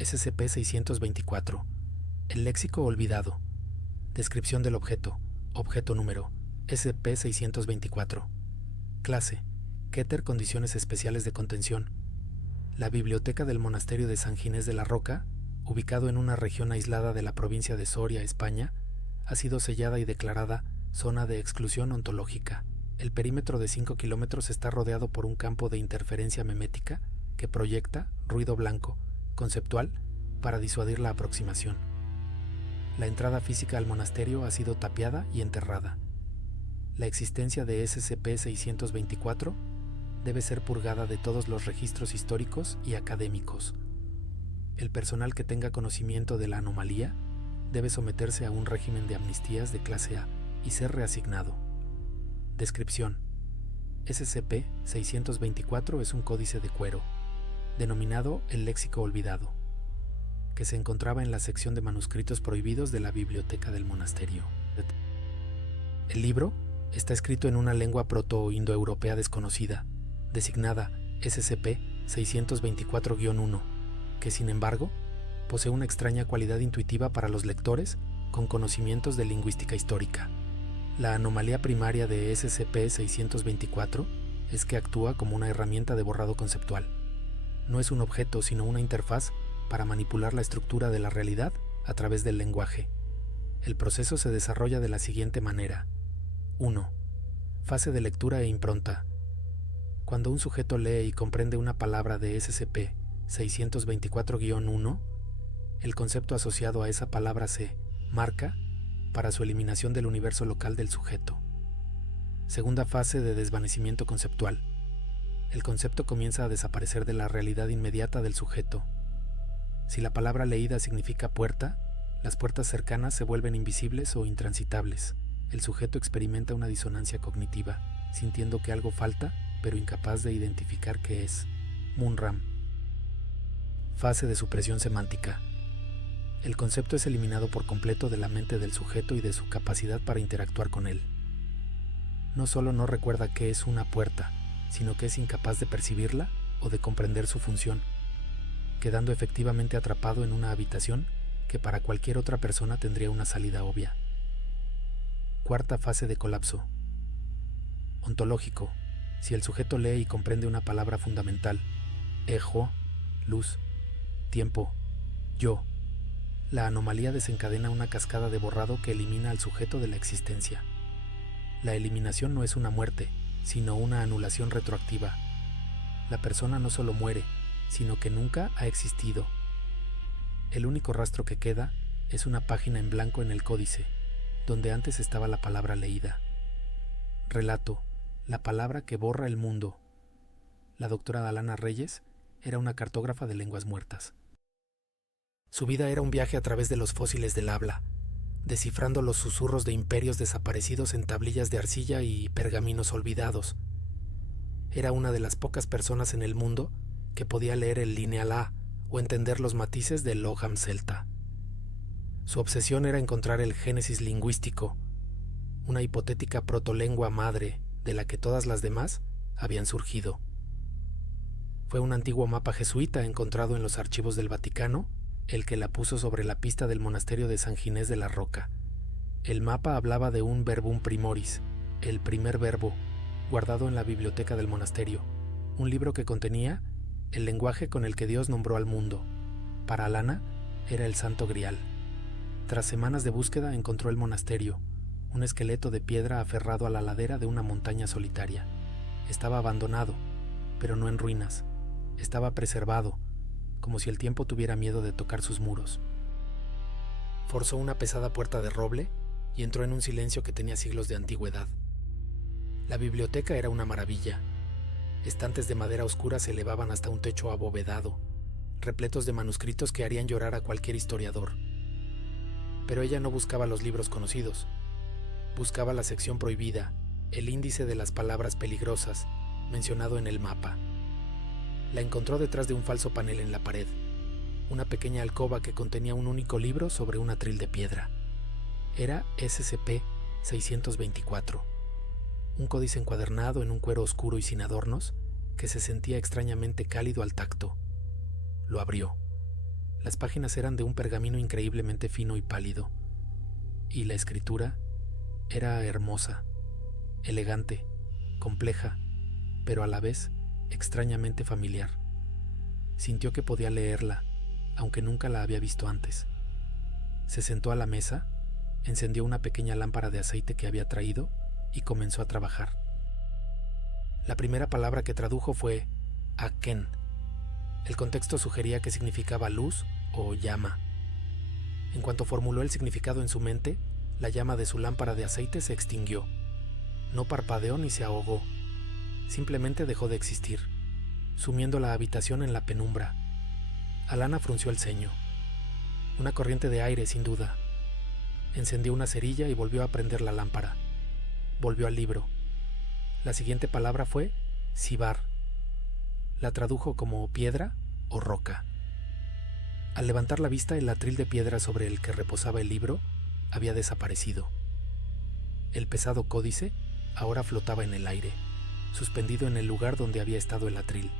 SCP-624. El léxico olvidado. Descripción del objeto. Objeto número. SCP-624. Clase. Keter, condiciones especiales de contención. La biblioteca del monasterio de San Ginés de la Roca, ubicado en una región aislada de la provincia de Soria, España, ha sido sellada y declarada zona de exclusión ontológica. El perímetro de 5 kilómetros está rodeado por un campo de interferencia memética que proyecta ruido blanco, conceptual, para disuadir la aproximación. La entrada física al monasterio ha sido tapiada y enterrada. La existencia de SCP-624 debe ser purgada de todos los registros históricos y académicos. El personal que tenga conocimiento de la anomalía debe someterse a un régimen de amnistías de clase A y ser reasignado. Descripción. SCP-624 es un códice de cuero, denominado el léxico olvidado, que se encontraba en la sección de manuscritos prohibidos de la biblioteca del monasterio. El libro está escrito en una lengua proto-indoeuropea desconocida, designada SCP-624-1, que sin embargo posee una extraña cualidad intuitiva para los lectores con conocimientos de lingüística histórica. La anomalía primaria de SCP-624 es que actúa como una herramienta de borrado conceptual. No es un objeto, sino una interfaz para manipular la estructura de la realidad a través del lenguaje. El proceso se desarrolla de la siguiente manera. 1. Fase de lectura e impronta. Cuando un sujeto lee y comprende una palabra de SCP-624-1, el concepto asociado a esa palabra se marca para su eliminación del universo local del sujeto. Segunda fase de desvanecimiento conceptual. El concepto comienza a desaparecer de la realidad inmediata del sujeto. Si la palabra leída significa puerta, las puertas cercanas se vuelven invisibles o intransitables. El sujeto experimenta una disonancia cognitiva, sintiendo que algo falta, pero incapaz de identificar qué es. Munram. Fase de supresión semántica. El concepto es eliminado por completo de la mente del sujeto y de su capacidad para interactuar con él. No solo no recuerda qué es una puerta, sino que es incapaz de percibirla o de comprender su función, quedando efectivamente atrapado en una habitación que para cualquier otra persona tendría una salida obvia. Cuarta fase de colapso. Ontológico. Si el sujeto lee y comprende una palabra fundamental, ejo, luz, tiempo, yo, la anomalía desencadena una cascada de borrado que elimina al sujeto de la existencia. La eliminación no es una muerte, sino una anulación retroactiva. La persona no solo muere, sino que nunca ha existido. El único rastro que queda es una página en blanco en el códice, donde antes estaba la palabra leída. Relato: la palabra que borra el mundo. La doctora Alana Reyes era una cartógrafa de lenguas muertas. Su vida era un viaje a través de los fósiles del habla, descifrando los susurros de imperios desaparecidos en tablillas de arcilla y pergaminos olvidados. Era una de las pocas personas en el mundo que podía leer el lineal A o entender los matices del Loham celta. Su obsesión era encontrar el génesis lingüístico, una hipotética protolengua madre de la que todas las demás habían surgido. Fue un antiguo mapa jesuita encontrado en los archivos del Vaticano el que la puso sobre la pista del monasterio de San Ginés de la Roca. El mapa hablaba de un verbum primoris, el primer verbo, guardado en la biblioteca del monasterio, un libro que contenía el lenguaje con el que Dios nombró al mundo. Para Alana era el Santo Grial. Tras semanas de búsqueda encontró el monasterio, un esqueleto de piedra aferrado a la ladera de una montaña solitaria. Estaba abandonado, pero no en ruinas. Estaba preservado, como si el tiempo tuviera miedo de tocar sus muros. Forzó una pesada puerta de roble y entró en un silencio que tenía siglos de antigüedad. La biblioteca era una maravilla. Estantes de madera oscura se elevaban hasta un techo abovedado, repletos de manuscritos que harían llorar a cualquier historiador. Pero ella no buscaba los libros conocidos. Buscaba la sección prohibida, el índice de las palabras peligrosas, mencionado en el mapa. La encontró detrás de un falso panel en la pared, una pequeña alcoba que contenía un único libro sobre un atril de piedra. Era SCP-624, un códice encuadernado en un cuero oscuro y sin adornos que se sentía extrañamente cálido al tacto. Lo abrió. Las páginas eran de un pergamino increíblemente fino y pálido, y la escritura era hermosa, elegante, compleja, pero a la vez extrañamente familiar. Sintió que podía leerla, aunque nunca la había visto antes. Se sentó a la mesa, encendió una pequeña lámpara de aceite que había traído y comenzó a trabajar. La primera palabra que tradujo fue Aken. El contexto sugería que significaba luz o llama. En cuanto formuló el significado en su mente, la llama de su lámpara de aceite se extinguió. No parpadeó ni se ahogó. Simplemente dejó de existir, sumiendo la habitación en la penumbra. Alana frunció el ceño. Una corriente de aire, sin duda. Encendió una cerilla y volvió a prender la lámpara. Volvió al libro. La siguiente palabra fue Sibar. La tradujo como piedra o roca. Al levantar la vista, el atril de piedra sobre el que reposaba el libro había desaparecido. El pesado códice ahora flotaba en el aire, suspendido en el lugar donde había estado el atril.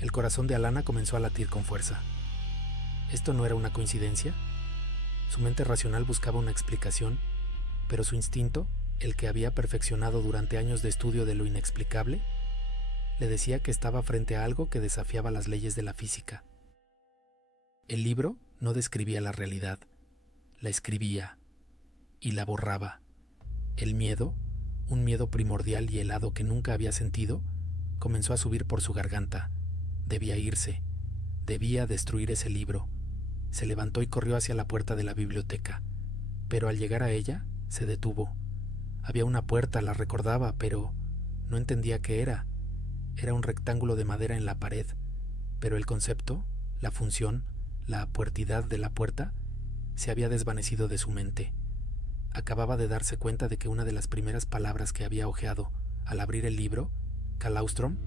El corazón de Alana comenzó a latir con fuerza. ¿Esto no era una coincidencia? Su mente racional buscaba una explicación, pero su instinto, el que había perfeccionado durante años de estudio de lo inexplicable, le decía que estaba frente a algo que desafiaba las leyes de la física. El libro no describía la realidad, la escribía y la borraba. El miedo, un miedo primordial y helado que nunca había sentido, comenzó a subir por su garganta. Debía irse, debía destruir ese libro. Se levantó y corrió hacia la puerta de la biblioteca, pero al llegar a ella, se detuvo. Había una puerta, la recordaba, pero no entendía qué era. Era un rectángulo de madera en la pared, pero el concepto, la función, la puertidad de la puerta, se había desvanecido de su mente. Acababa de darse cuenta de que una de las primeras palabras que había hojeado al abrir el libro, Kalaustrom,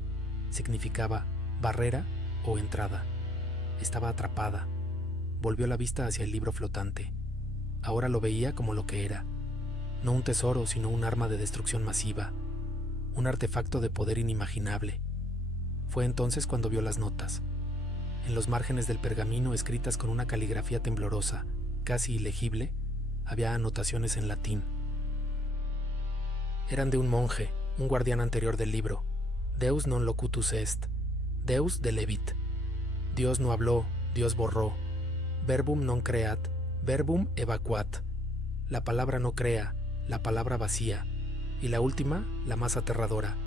significaba barrera o entrada. Estaba atrapada. Volvió la vista hacia el libro flotante. Ahora lo veía como lo que era. No un tesoro, sino un arma de destrucción masiva. Un artefacto de poder inimaginable. Fue entonces cuando vio las notas. En los márgenes del pergamino, escritas con una caligrafía temblorosa, casi ilegible, había anotaciones en latín. Eran de un monje, un guardián anterior del libro. Deus non locutus est, Deus delevit. Dios no habló, Dios borró. Verbum non creat, verbum evacuat. La palabra no crea, la palabra vacía. Y la última, la más aterradora.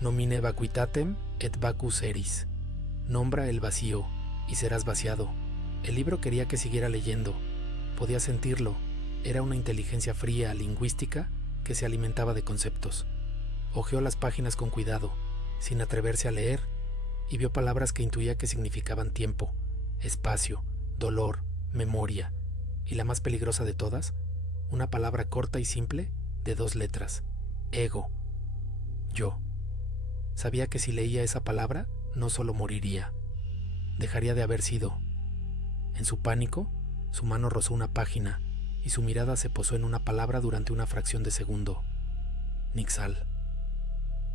Nomine vacuitatem et vacus eris. Nombra el vacío, y serás vaciado. El libro quería que siguiera leyendo. Podía sentirlo. Era una inteligencia fría, lingüística, que se alimentaba de conceptos. Hojeó las páginas con cuidado, sin atreverse a leer, y vio palabras que intuía que significaban tiempo, espacio, dolor, memoria, y la más peligrosa de todas, una palabra corta y simple de 2 letras, ego, yo. Sabía que si leía esa palabra, no solo moriría, dejaría de haber sido. En su pánico, su mano rozó una página y su mirada se posó en una palabra durante una fracción de segundo. Nixal.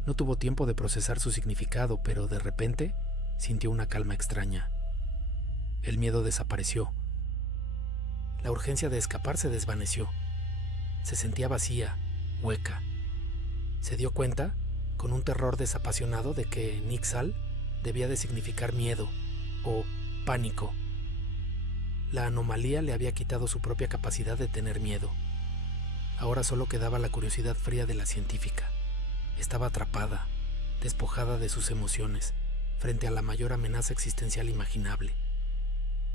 No tuvo tiempo de procesar su significado, pero de repente sintió una calma extraña. El miedo desapareció. La urgencia de escapar se desvaneció. Se sentía vacía, hueca. Se dio cuenta, con un terror desapasionado, de que Nixal debía de significar miedo o pánico. La anomalía le había quitado su propia capacidad de tener miedo. Ahora solo quedaba la curiosidad fría de la científica. Estaba atrapada, despojada de sus emociones, frente a la mayor amenaza existencial imaginable.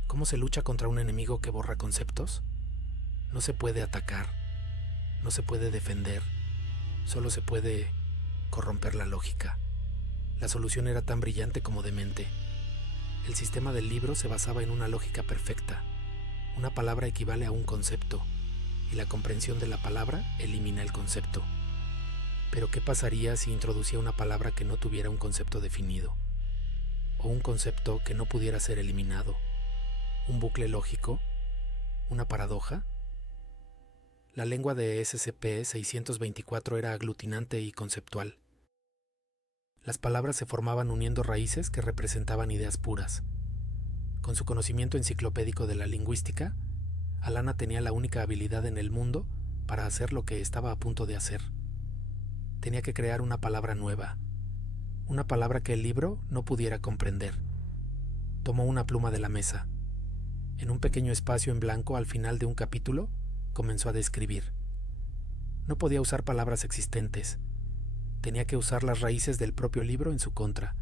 ¿Cómo se lucha contra un enemigo que borra conceptos? No se puede atacar, no se puede defender, solo se puede corromper la lógica. La solución era tan brillante como demente. El sistema del libro se basaba en una lógica perfecta. Una palabra equivale a un concepto, y la comprensión de la palabra elimina el concepto. Pero ¿qué pasaría si introducía una palabra que no tuviera un concepto definido? ¿O un concepto que no pudiera ser eliminado? ¿Un bucle lógico? ¿Una paradoja? La lengua de SCP-624 era aglutinante y conceptual. Las palabras se formaban uniendo raíces que representaban ideas puras. Con su conocimiento enciclopédico de la lingüística, Alana tenía la única habilidad en el mundo para hacer lo que estaba a punto de hacer. Tenía que crear una palabra nueva, una palabra que el libro no pudiera comprender. Tomó una pluma de la mesa. En un pequeño espacio en blanco al final de un capítulo, comenzó a describir. No podía usar palabras existentes. Tenía que usar las raíces del propio libro en su contra.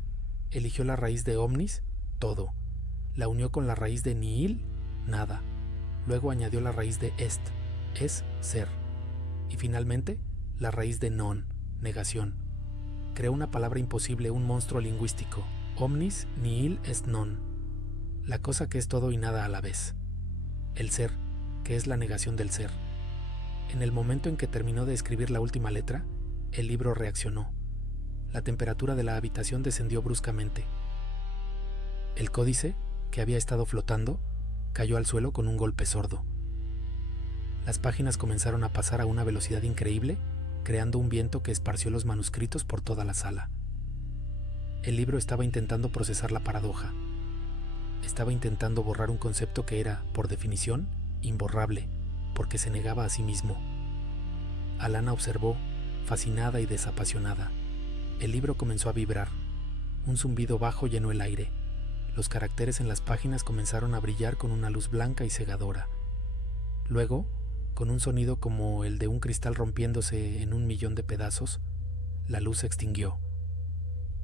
Eligió la raíz de omnis, todo. La unió con la raíz de nihil, nada. Luego añadió la raíz de est, es ser. Y finalmente, la raíz de non, negación. Creó una palabra imposible, un monstruo lingüístico. Omnis nihil est non. La cosa que es todo y nada a la vez. El ser, que es la negación del ser. En el momento en que terminó de escribir la última letra, el libro reaccionó. La temperatura de la habitación descendió bruscamente. El códice, que había estado flotando, cayó al suelo con un golpe sordo. Las páginas comenzaron a pasar a una velocidad increíble, creando un viento que esparció los manuscritos por toda la sala. El libro estaba intentando procesar la paradoja. Estaba intentando borrar un concepto que era, por definición, imborrable, porque se negaba a sí mismo. Alana observó, fascinada y desapasionada. El libro comenzó a vibrar. Un zumbido bajo llenó el aire. Los caracteres en las páginas comenzaron a brillar con una luz blanca y cegadora. Luego, con un sonido como el de un cristal rompiéndose en 1.000.000 de pedazos, la luz se extinguió.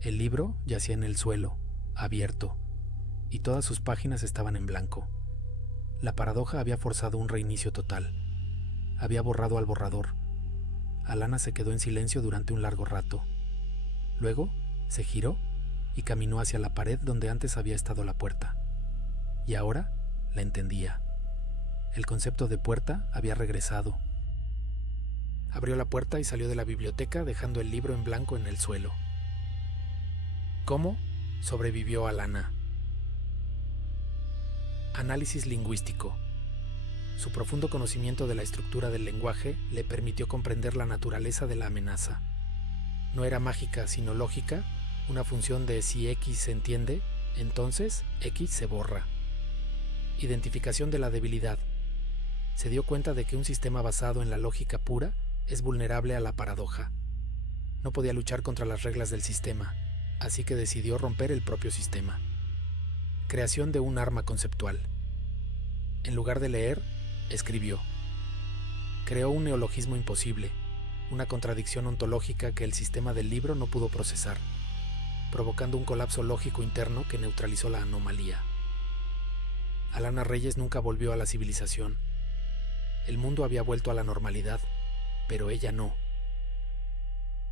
El libro yacía en el suelo, abierto, y todas sus páginas estaban en blanco. La paradoja había forzado un reinicio total. Había borrado al borrador. Alana se quedó en silencio durante un largo rato. Luego, se giró y caminó hacia la pared donde antes había estado la puerta. Y ahora la entendía. El concepto de puerta había regresado. Abrió la puerta y salió de la biblioteca dejando el libro en blanco en el suelo. ¿Cómo sobrevivió Alana? Análisis lingüístico. Su profundo conocimiento de la estructura del lenguaje le permitió comprender la naturaleza de la amenaza. No era mágica, sino lógica, una función de si X se entiende, entonces X se borra. Identificación de la debilidad. Se dio cuenta de que un sistema basado en la lógica pura es vulnerable a la paradoja. No podía luchar contra las reglas del sistema, así que decidió romper el propio sistema. Creación de un arma conceptual. En lugar de leer, escribió. Creó un neologismo imposible, una contradicción ontológica que el sistema del libro no pudo procesar, provocando un colapso lógico interno que neutralizó la anomalía. Alana Reyes nunca volvió a la civilización. El mundo había vuelto a la normalidad, pero ella no.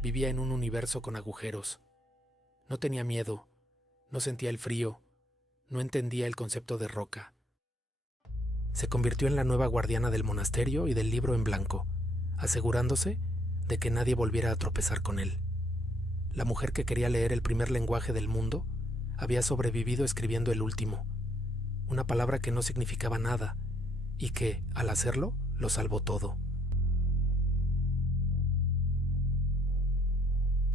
Vivía en un universo con agujeros. No tenía miedo, no sentía el frío, no entendía el concepto de roca. Se convirtió en la nueva guardiana del monasterio y del libro en blanco, asegurándose de que nadie volviera a tropezar con él. La mujer que quería leer el primer lenguaje del mundo había sobrevivido escribiendo el último, una palabra que no significaba nada y que, al hacerlo, lo salvó todo.